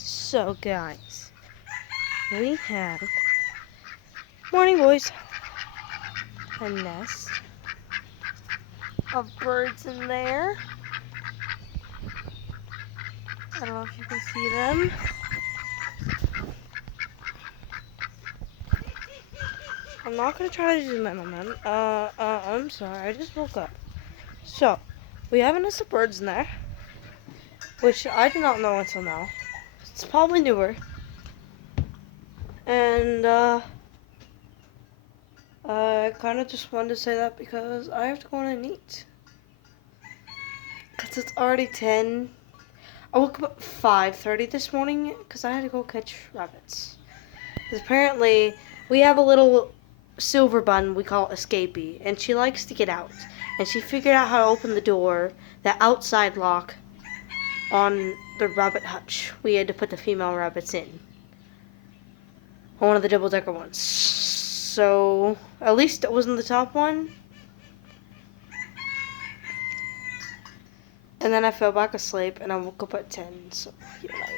So guys, we have morning boys, a nest of birds in there. I don't know if you can see them. I'm not gonna try to zoom in on them. I'm sorry, I just woke up. So, we have a nest of birds in there, which I did not know until now. It's probably newer. And, I kind of just wanted to say that because I have to go in and eat. Because it's already 10. I woke up at 5:30 this morning because I had to go catch rabbits. Because apparently, we have a little silver bun we call Escapee, and she likes to get out. And she figured out how to open the door, the outside lock, on the rabbit hutch we had to put the female rabbits in. On one of the double-decker ones. So, at least it wasn't the top one. And then I fell back asleep, and I woke up at 10, so here I